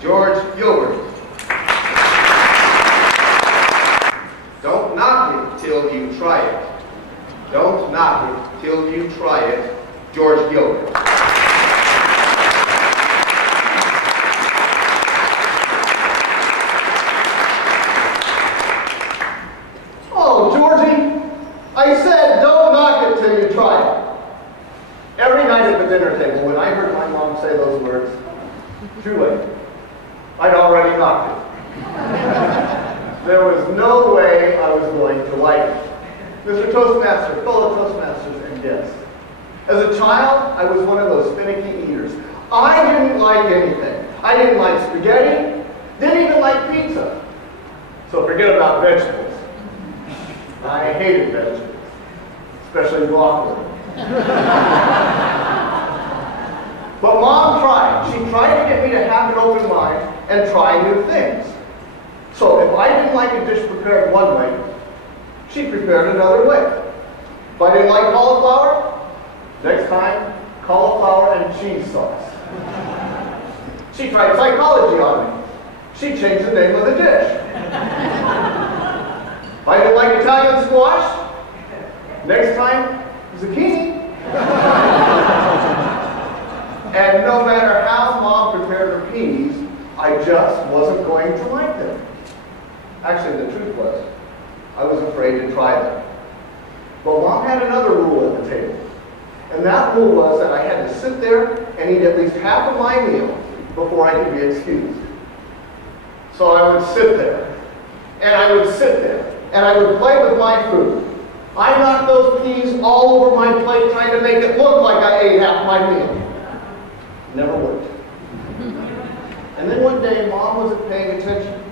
George Gilbert. Don't knock it till you try it. Don't knock it till you try it. George Gilbert. Oh, Georgie, I said don't knock it till you try it. Every night at the dinner table, when I heard my mom say those words, too late. I'd already knocked it. There was no way I was going to like it. Mr. Toastmaster, fellow Toastmasters and guests. As a child, I was one of those finicky eaters. I didn't like anything. I didn't like spaghetti, didn't even like pizza. So forget about vegetables. I hated vegetables, especially broccoli. But Mom tried. She tried to get me to have an open mind and try new things. So if I didn't like a dish prepared one way, she prepared another way. If I didn't like cauliflower, next time, cauliflower and cheese sauce. She tried psychology on me. She changed the name of the dish. If I didn't like Italian squash, next time, zucchini. And no matter how Mom prepared her peas, I just wasn't going to like them. Actually, the truth was, I was afraid to try them. But Mom had another rule at the table. And that rule was that I had to sit there and eat at least half of my meal before I could be excused. So I would sit there, and I would sit there, and I would play with my food. I knocked those peas all over my plate trying to make it look like I ate half my meal. Never worked. And then one day, Mom wasn't paying attention,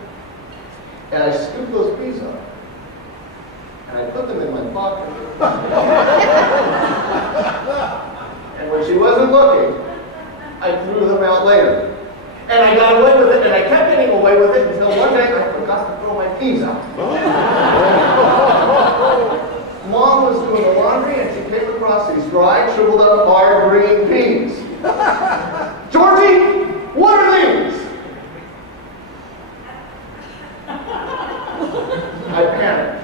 and I scooped those peas up, and I put them in my pocket. And when she wasn't looking, I threw them out later. And I got away with it, and I kept getting away with it until one day I forgot to throw my peas out. Mom was doing the laundry, and she came across these dried, shriveled up, hard green peas. Georgie, what are these? I panicked.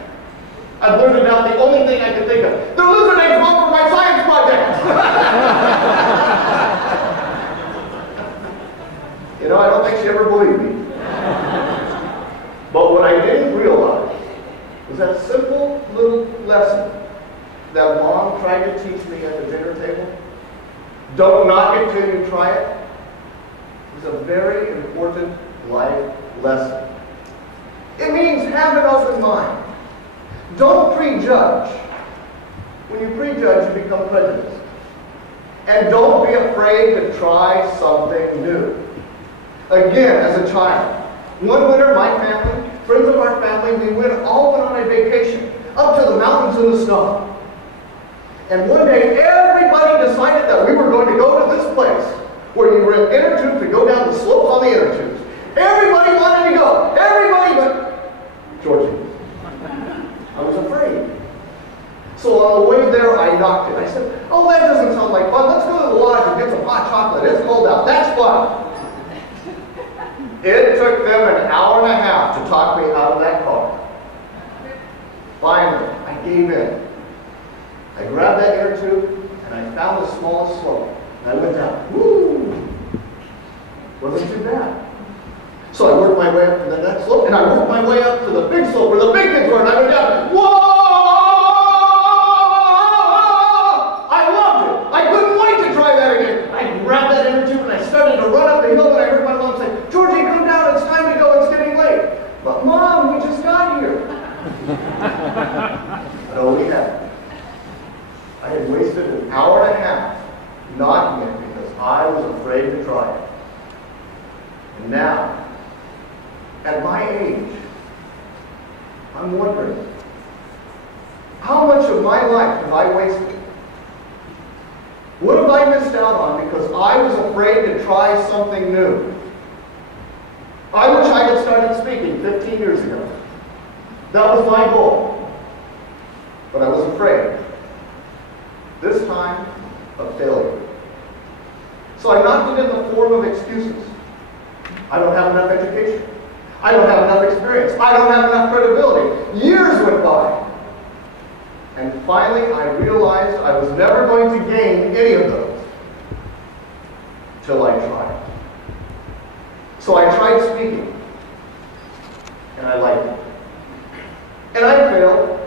I blurted out the only thing I could think of. They're lizard eggs, Mom, for my science project! You know, I don't think she ever believed me. But what I didn't realize was that simple little lesson that Mom tried to teach me at the dinner table, don't knock it till you try it, is a very important life lesson. It means have an open mind. Don't prejudge. When you prejudge, you become prejudiced. And don't be afraid to try something new. Again, as a child, one winter, my family, friends of our family, we all went on a vacation up to the mountains in the snow. And one day, everybody decided that we were going to go to this place where you rent inner tubes to go down the slopes on the inner tubes. Everybody wanted to go. Everybody but Georgie. I was afraid. So on the way there, I knocked it. I said, oh, that doesn't sound like fun. Let's go to the lodge and get some hot chocolate. It's cold out. That's fun. It took them an hour and a half to talk me out of that car. Finally, I gave in. I grabbed that inner tube, and I found the smallest slope. And I went down. Woo! Wasn't too bad. So I worked my way up to the next slope, and I worked my way up to the big slope where the big things were, and I went down. Whoa! I loved it. I couldn't wait to try that again. I grabbed that inner tube, and I started to run up the hill, and I heard my mom say, Georgie, come down. It's time to go. It's getting late. But, Mom, we just got here. No, we hadn't. I had wasted an hour and a half knocking it because I was afraid to try it. And now, at my age, I'm wondering, how much of my life have I wasted? What have I missed out on because I was afraid to try something new? I wish I had started speaking 15 years ago. That was my goal. But I was afraid. This time, a failure. So I knocked it in the form of excuses. I don't have enough education. I don't have enough experience. I don't have enough credibility. Years went by. And finally, I realized I was never going to gain any of those till I tried. So I tried speaking, and I liked it. And I failed.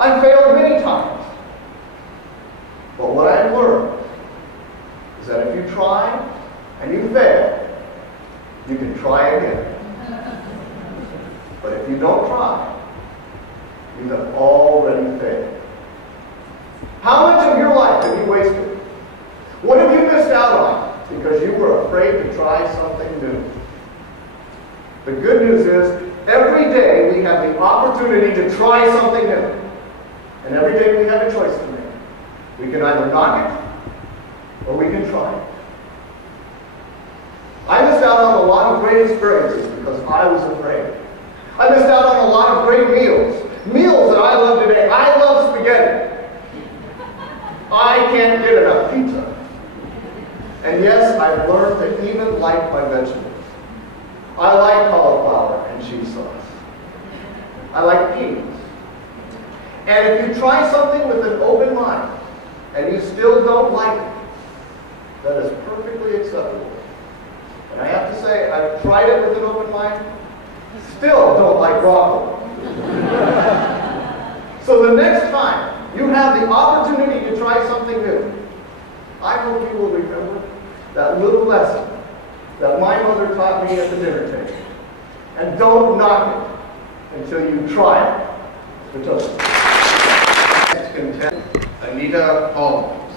I failed many times. But what I learned is that if you try and you fail, you can try again. But if you don't try, you have already failed. How much of your life have you wasted? What have you missed out on because you were afraid to try something new? The good news is, every day we have the opportunity to try something new. And every day we have a choice to make. We can either knock it, or we can try it. I missed out on a lot of great experiences because I was afraid. I missed out on a lot of great meals. Meals that I love today. I love spaghetti. I can't get enough pizza. And yes, I've learned to even like my vegetables. I like cauliflower and cheese sauce. I like peas. And if you try something with an open mind and you still don't like it, that is perfectly acceptable. And I have to say, I've tried it with an open mind, still don't like broccoli. So the next time you have the opportunity to try something new, I hope you will remember that little lesson that my mother taught me at the dinner table. And don't knock it until you try it. Next contestant, Anita Hall.